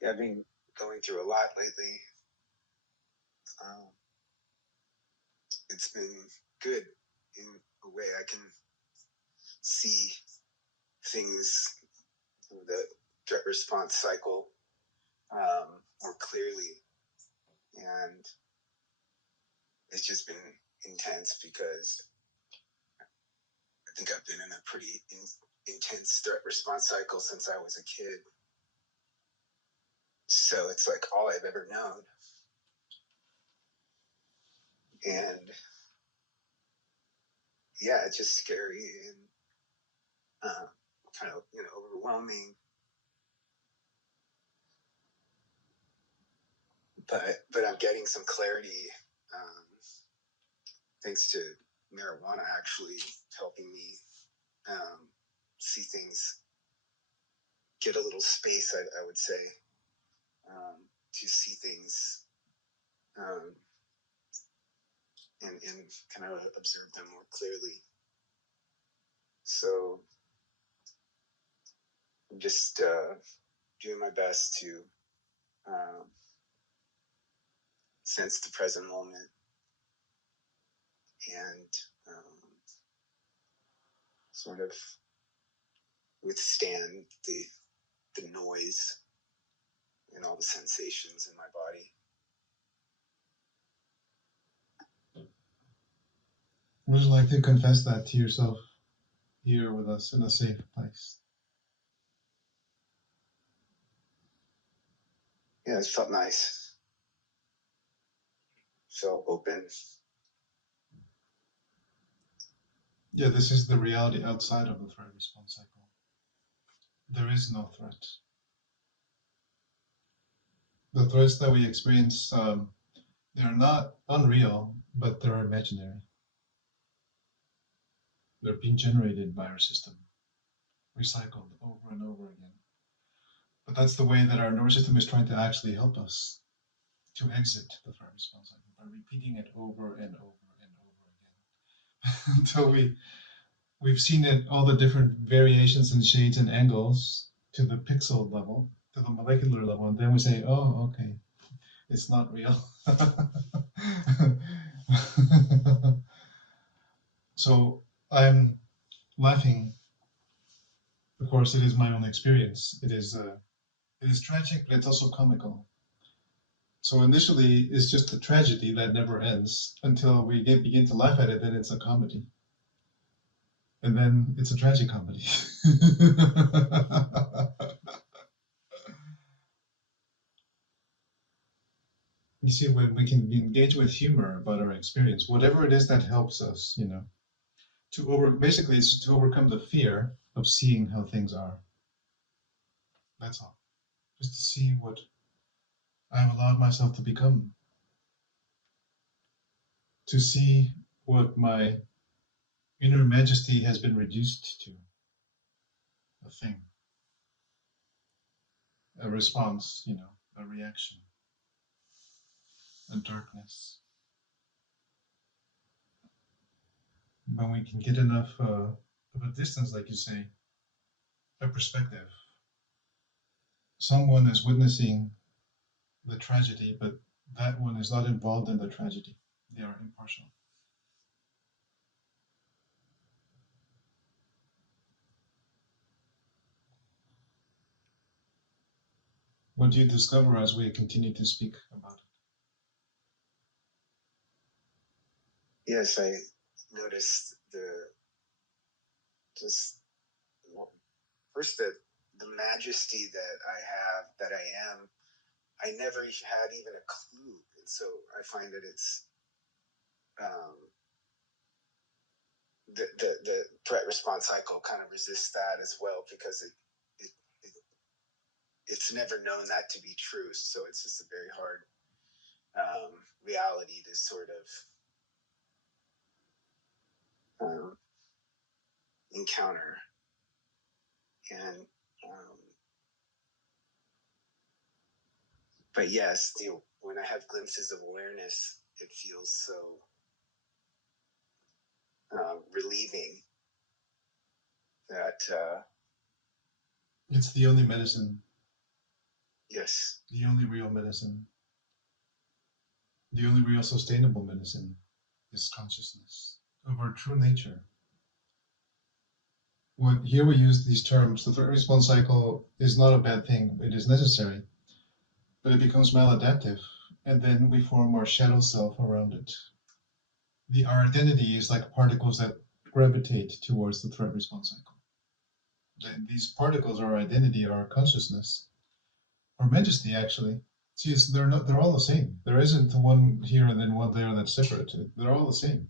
Yeah, I've been going through a lot lately. It's been good in a way. I can see things, the threat response cycle, more clearly, and it's just been intense because I think I've been in a pretty intense threat response cycle since I was a kid. So it's like all I've ever known. And yeah, it's just scary and kind of, overwhelming. But I'm getting some clarity thanks to marijuana actually helping me see things, get a little space, I would say, to see things and kind of observe them more clearly. So I'm just doing my best to sense the present moment and sort of withstand the noise and all the sensations in my body. Would you like to confess that to yourself here with us in a safe place? Yeah, it felt nice. Felt open. Yeah, this is the reality outside of the threat response cycle. There is no threat. The threats that we experience, they're not unreal, but they're imaginary. They're being generated by our system, recycled over and over again. But that's the way that our nervous system is trying to actually help us to exit the threat response cycle by repeating it over and over and over again until we've seen it all the different variations and shades and angles to the pixel level, to the molecular level, and then we say, oh, okay, it's not real. So I'm laughing. Of course, it is my own experience. It is tragic, but it's also comical. So initially, it's just a tragedy that never ends until we begin to laugh at it. Then it's a comedy, and then it's a tragic comedy. You see, when we can engage with humor about our experience, whatever it is that helps us, basically it's to overcome the fear of seeing how things are. That's all. Just to see what I've allowed myself to become. To see what my inner majesty has been reduced to. A thing. A response, a reaction. A darkness. When we can get enough of a distance, like you say, a perspective. Someone is witnessing the tragedy, but that one is not involved in the tragedy. They are impartial. What do you discover as we continue to speak about it? Yes, I noticed first the majesty that I have, that I am. I never had even a clue, and so I find that it's the threat response cycle kind of resists that as well because it's never known that to be true. So it's just a very hard reality to sort of encounter. And but yes, when I have glimpses of awareness, it feels so relieving that it's the only medicine. Yes. The only real medicine. The only real sustainable medicine is consciousness of our true nature. Here we use these terms. The threat response cycle is not a bad thing. It is necessary, but it becomes maladaptive, and then we form our shadow self around it. Our identity is like particles that gravitate towards the threat response cycle. These particles, our identity, our consciousness, our majesty, actually. See, they're all the same. There isn't one here and then one there that's separate. They're all the same.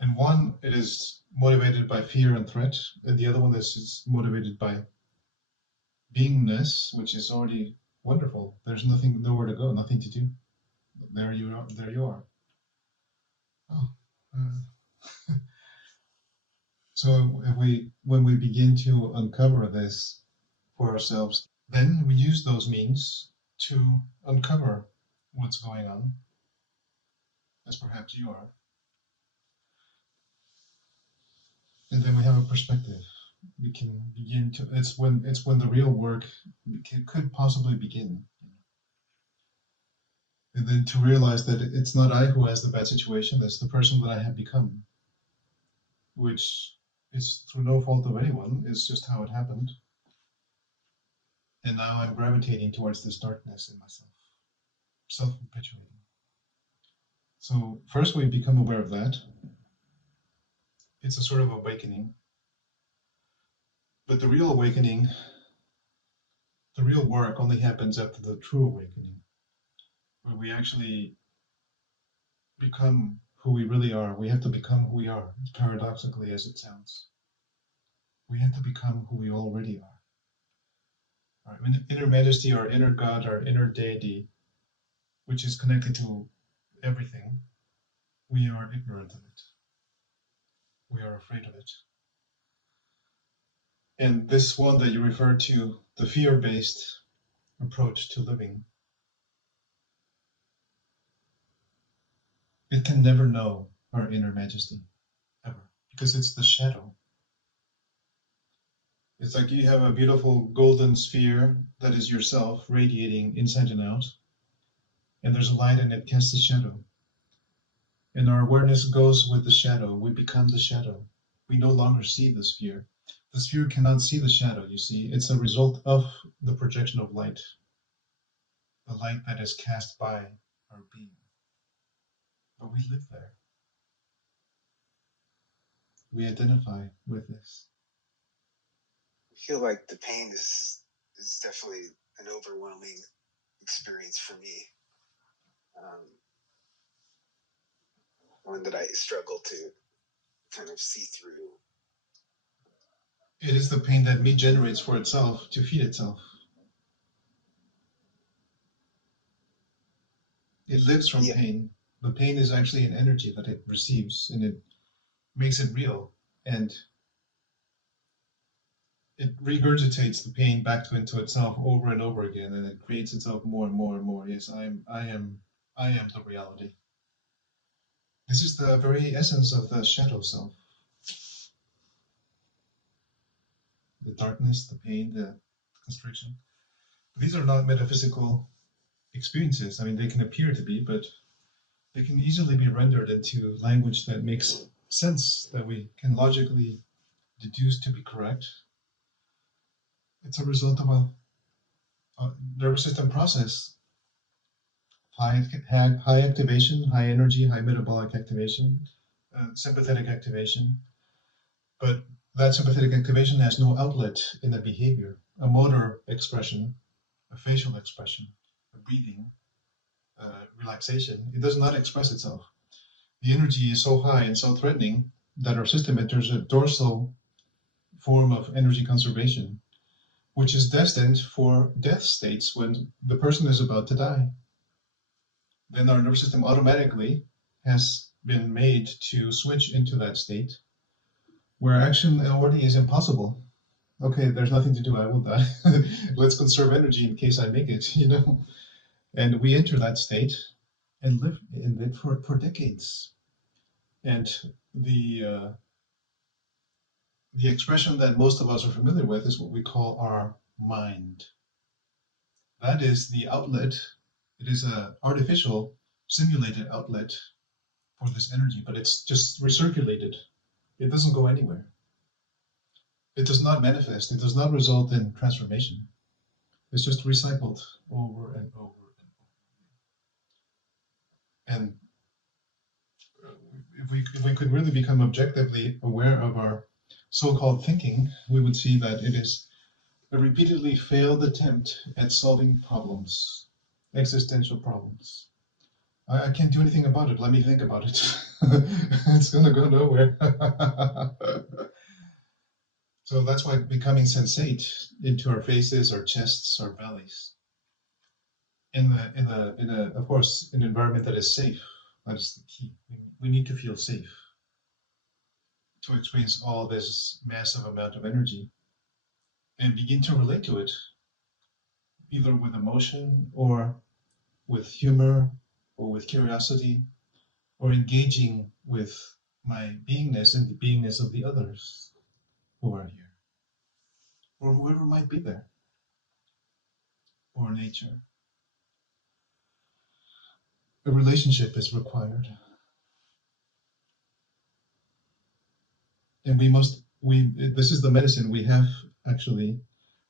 And one, it is motivated by fear and threat, and the other one is motivated by beingness, which is already wonderful. There's nowhere to go, nothing to do. There you are. There you are. Oh. So when we begin to uncover this for ourselves, then we use those means to uncover what's going on, as perhaps you are. And then we have a perspective. We can begin to. It's when the real work could possibly begin. And then to realize that it's not I who has the bad situation; it's the person that I have become, which is through no fault of anyone. It's just how it happened. And now I'm gravitating towards this darkness in myself, self-perpetuating. So first we become aware of that. It's a sort of awakening. But the real awakening, the real work only happens after the true awakening, where we actually become who we really are. We have to become who we are, paradoxically as it sounds. We have to become who we already are. Our inner majesty, our inner God, our inner deity, which is connected to everything, we are ignorant of it. We are afraid of it. And this one that you referred to, the fear-based approach to living, it can never know our inner majesty, ever, because it's the shadow. It's like you have a beautiful golden sphere that is yourself radiating inside and out, and there's a light and it casts a shadow. And our awareness goes with the shadow. We become the shadow. We no longer see the sphere. The sphere cannot see the shadow, you see. It's a result of the projection of light, the light that is cast by our being. But we live there. We identify with this. I feel like the pain is definitely an overwhelming experience for me. One that I struggle to kind of see through. It is the pain that me generates for itself to feed itself. It lives from pain. The pain is actually an energy that it receives, and it makes it real. And it regurgitates the pain back into itself over and over again, and it creates itself more and more and more. Yes, I am the reality. This is the very essence of the shadow self. The darkness, the pain, the constriction. These are not metaphysical experiences. I mean, they can appear to be, but they can easily be rendered into language that makes sense, that we can logically deduce to be correct. It's a result of a nervous system process. High activation, high energy, high metabolic activation, sympathetic activation. But that sympathetic activation has no outlet in the behavior, a motor expression, a facial expression, a breathing, relaxation. It does not express itself. The energy is so high and so threatening that our system enters a dorsal form of energy conservation, which is destined for death states when the person is about to die. Then our nervous system automatically has been made to switch into that state where action already is impossible. Okay, there's nothing to do, I will die. Let's conserve energy in case I make it, you know? And we enter that state and live in it for decades. And the expression that most of us are familiar with is what we call our mind. That is the outlet. It is an artificial, simulated outlet for this energy, but it's just recirculated. It doesn't go anywhere. It does not manifest. It does not result in transformation. It's just recycled over and over and over. And if we could really become objectively aware of our so-called thinking, we would see that it is a repeatedly failed attempt at solving problems, existential problems. I can't do anything about it. Let me think about it. It's gonna go nowhere. So that's why becoming sensate into our faces, our chests, our bellies, in a of course an environment that is safe. That is the key. We need to feel safe to experience all this massive amount of energy and begin to relate to it, either with emotion or with humor or with curiosity or engaging with my beingness and the beingness of the others who are here or whoever might be there or nature. A relationship is required. And this is the medicine we have actually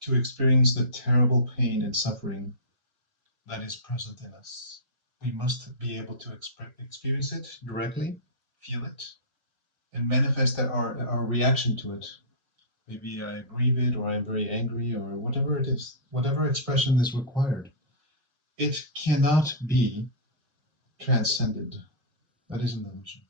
to experience the terrible pain and suffering that is present in us. We must be able to experience it directly, feel it, and manifest our reaction to it. Maybe I grieve it, or I'm very angry, or whatever it is, whatever expression is required. It cannot be transcended. That is an illusion.